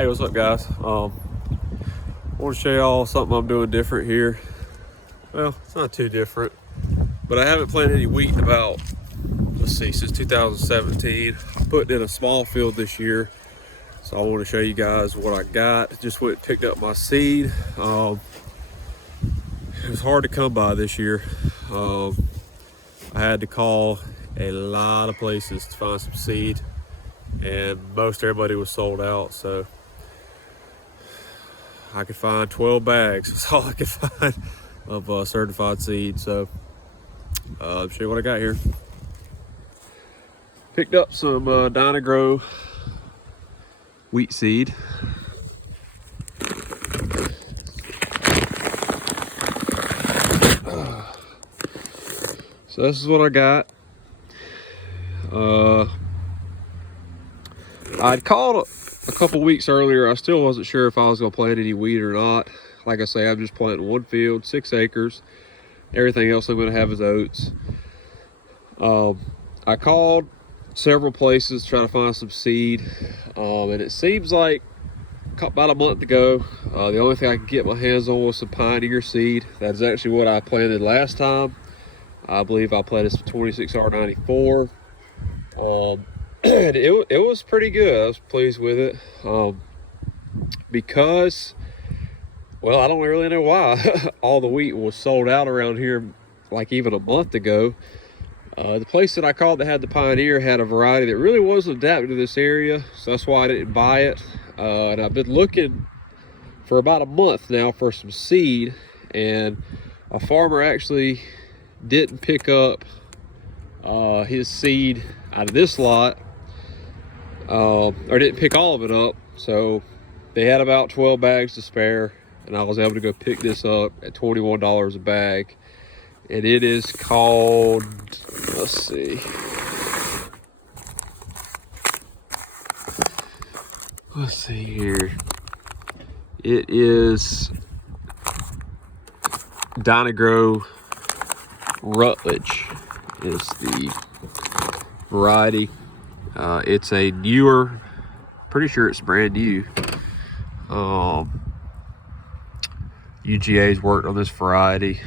Hey, what's up, guys? I want to show y'all something I'm doing different here. Well, it's not too different, but I haven't planted any wheat in about, let's see, since 2017. I put in a small field this year, so I want to show you guys what I got. Just went and picked up my seed. It was hard to come by this year. I had to call a lot of places to find some seed, and most everybody was sold out, so I could find 12 bags. That's all I could find of certified seed. So I'll show you what I got here. Picked up some Dyna-Gro wheat seed. So this is what I got. I'd called a couple weeks earlier. I still wasn't sure if I was going to plant any wheat or not. Like I say, I'm just planting one field, 6 acres. Everything else I'm going to have is oats. I called several places trying to find some seed, and it seems like about a month ago, the only thing I could get my hands on was some Pioneer seed. That's actually what I planted last time. I believe I planted some 26R94. And it was pretty good. I was pleased with it, because, well, I don't really know why all the wheat was sold out around here like even a month ago. The place that I called that had the Pioneer had a variety that really wasn't adapted to this area, so that's why I didn't buy it. And I've been looking for about a month now for some seed, and a farmer actually didn't pick up his seed out of this lot, or didn't pick all of it up. So they had about 12 bags to spare, and I was able to go pick this up at $21 a bag. And it is called, let's see, here. It is Dyna-Gro Rutledge is the variety. It's a newer, pretty sure it's brand new. UGA's worked on this variety.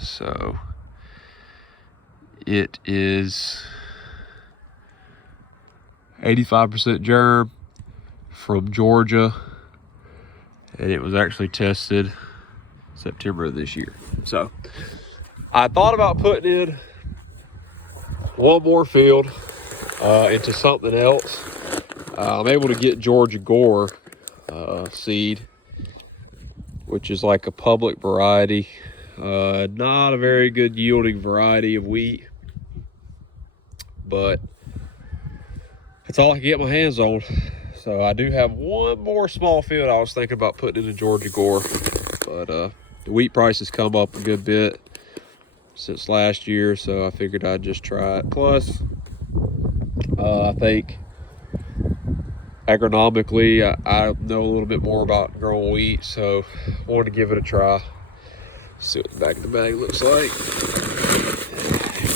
So it is 85% germ from Georgia, and it was actually tested September of this year. So I thought about putting in one more field into something else. I'm able to get Georgia Gore seed, which is like a public variety. Not a very good yielding variety of wheat, but it's all I can get my hands on. So I do have one more small field I was thinking about putting in the Georgia Gore, but the wheat price has come up a good bit since last year, so I figured I'd just try it. Plus, I think agronomically I know a little bit more about growing wheat, so I wanted to give it a try. See what the back of the bag looks like.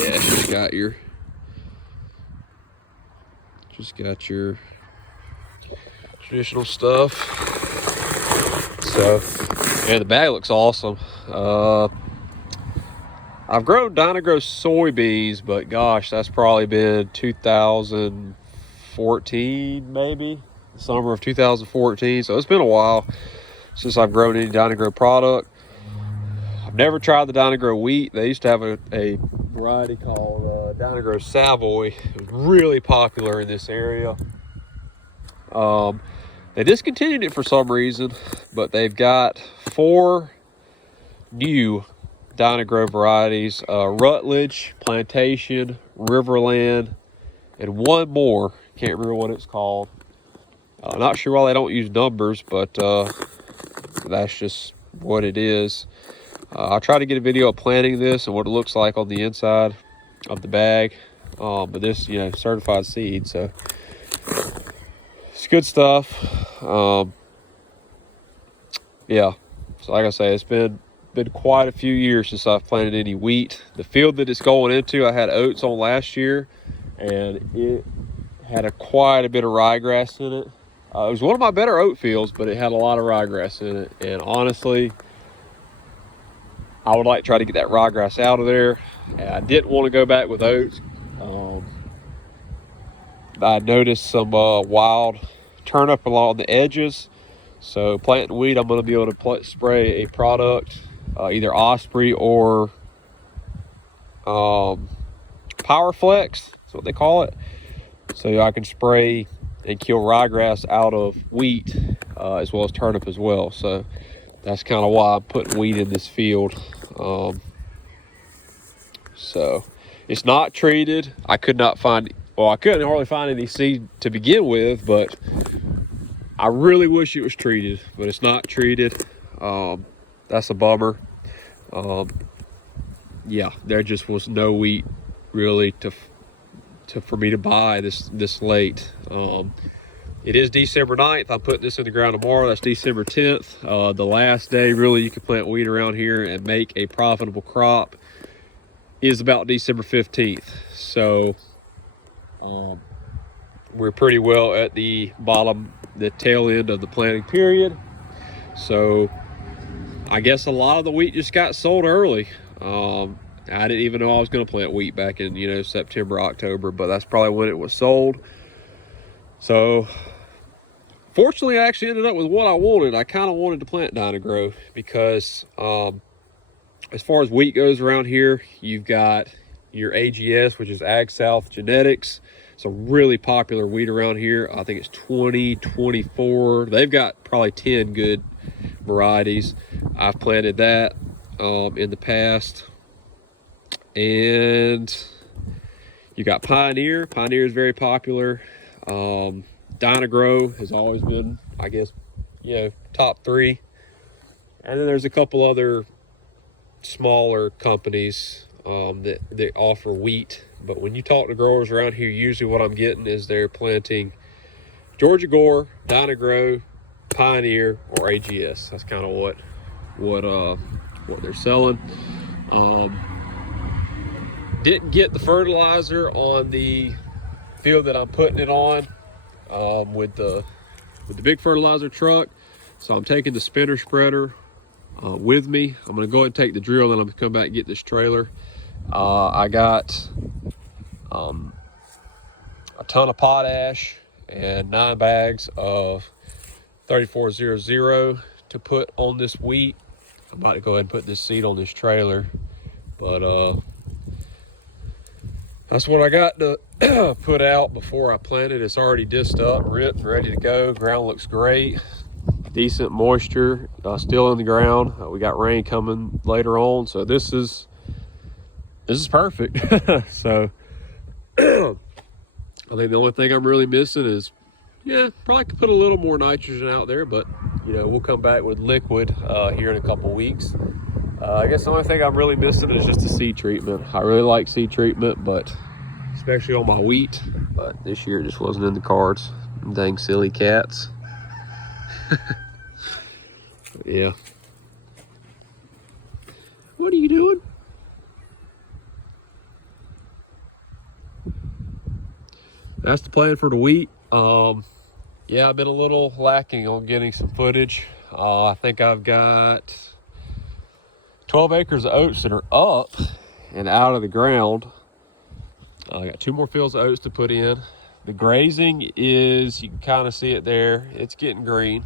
Yeah, just got your traditional stuff. So, and the bag looks awesome. I've grown Dyna-Gro soybeans, but gosh, that's probably been 2014, maybe summer of 2014. So it's been a while since I've grown any Dyna-Gro product. I've never tried the Dyna-Gro wheat. They used to have a variety called Dyna-Gro Savoy. It was really popular in this area. They discontinued it for some reason, but they've got 4 new Dyna-Gro varieties: Rutledge, Plantation, Riverland, and one more. Can't remember what it's called. Not sure why they don't use numbers, but that's just what it is. I'll try to get a video of planting this and what it looks like on the inside of the bag. But this, certified seed, so it's good stuff. Yeah, so like I say, it's been quite a few years since I've planted any wheat. The field that it's going into, I had oats on last year, and it had quite a bit of ryegrass in it. It was one of my better oat fields, but it had a lot of ryegrass in it. And honestly, I would like to try to get that ryegrass out of there. And I didn't want to go back with oats. I noticed some wild turnip along the edges. So planting wheat, I'm going to be able to spray a product, either Osprey or PowerFlex. That's what they call it. So I can spray and kill ryegrass out of wheat, as well as turnip as well. So that's kind of why I'm putting wheat in this field. So it's not treated. I could not find, well, I couldn't hardly find any seed to begin with, but I really wish it was treated, but it's not treated. That's a bummer. Yeah, there just was no wheat really for me to buy this late. It is December 9th. I'm putting this in the ground tomorrow. That's December 10th. The last day really you can plant wheat around here and make a profitable crop is about December 15th. So we're pretty well at the tail end of the planting period. So I guess a lot of the wheat just got sold early. I didn't even know I was going to plant wheat back in, September, October, but that's probably when it was sold. So fortunately, I actually ended up with what I wanted. I kind of wanted to plant Dyna-Gro because as far as wheat goes around here, you've got your AGS, which is Ag South Genetics. It's a really popular wheat around here. I think it's 2024. They've got probably 10 good varieties. I've planted that in the past. And you got Pioneer. Pioneer is very popular. Dyna-Gro has always been, I guess, top 3. And then there's a couple other smaller companies that offer wheat. But when you talk to growers around here, usually what I'm getting is they're planting Georgia Gore, Dyna-Gro, Pioneer, or AGS. That's kind of what they're selling. Didn't get the fertilizer on the field that I'm putting it on with the big fertilizer truck. So I'm taking the spinner spreader with me. I'm going to go ahead and take the drill, and I'm going to come back and get this trailer. I got a ton of potash and 9 bags of 3400 to put on this wheat. I'm about to go ahead and put this seed on this trailer, but that's what I got to put out before I plant it. It's already disced up, ripped, ready to go. Ground looks great. Decent moisture still in the ground. We got rain coming later on, so this is perfect. So I think the only thing I'm really missing is, probably could put a little more nitrogen out there, but we'll come back with liquid here in a couple weeks. I guess the only thing I'm really missing is just a seed treatment. I really like seed treatment, but especially on my wheat, but this year it just wasn't in the cards. Dang silly cats. Yeah. What are you doing? That's the plan for the wheat. Yeah, I've been a little lacking on getting some footage. I think I've got 12 acres of oats that are up and out of the ground. I got 2 more fields of oats to put in. The grazing is, you can kind of see it there. It's getting green.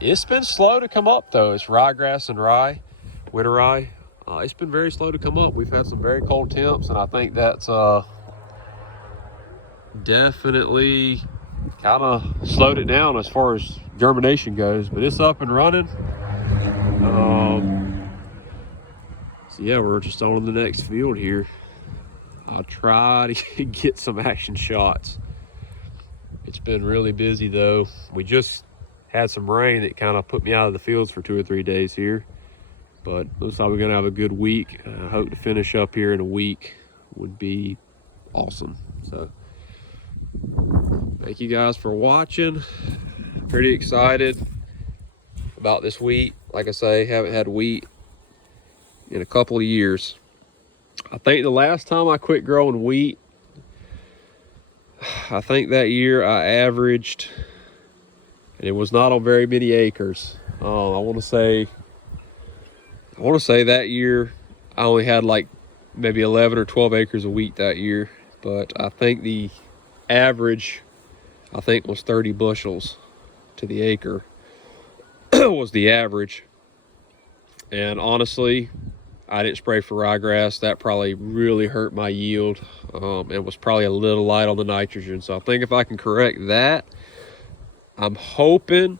It's been slow to come up though. It's ryegrass and rye, winter rye. It's been very slow to come up. We've had some very cold temps, and I think that's definitely kind of slowed it down as far as germination goes, but it's up and running. So yeah, we're just on the next field here. I'll try to get some action shots. It's been really busy though. We just had some rain that kind of put me out of the fields for 2 or 3 days here, but looks like we're gonna have a good week. I hope to finish up here in a week would be awesome. So thank you guys for watching. Pretty excited about this wheat. Like I say, haven't had wheat in a couple of years. I think the last time I quit growing wheat, I think that year I averaged, and it was not on very many acres. I want to say that year I only had like maybe 11 or 12 acres of wheat that year, but I think the average, was 30 bushels to the acre was the average. And honestly, I didn't spray for ryegrass. That probably really hurt my yield, and was probably a little light on the nitrogen. So I think if I can correct that, I'm hoping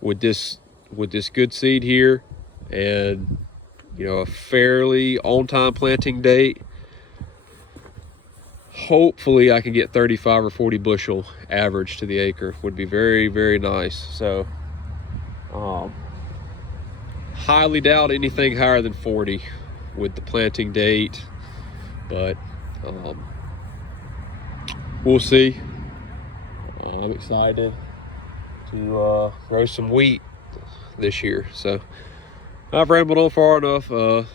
with this good seed here, and a fairly on-time planting date, hopefully I can get 35 or 40 bushel average to the acre. Would be very, very nice. So highly doubt anything higher than 40 with the planting date, but we'll see. I'm excited to grow some wheat this year. So I've rambled on far enough.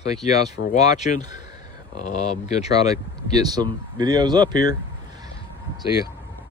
Thank you guys for watching. I'm gonna try to get some videos up here. See ya.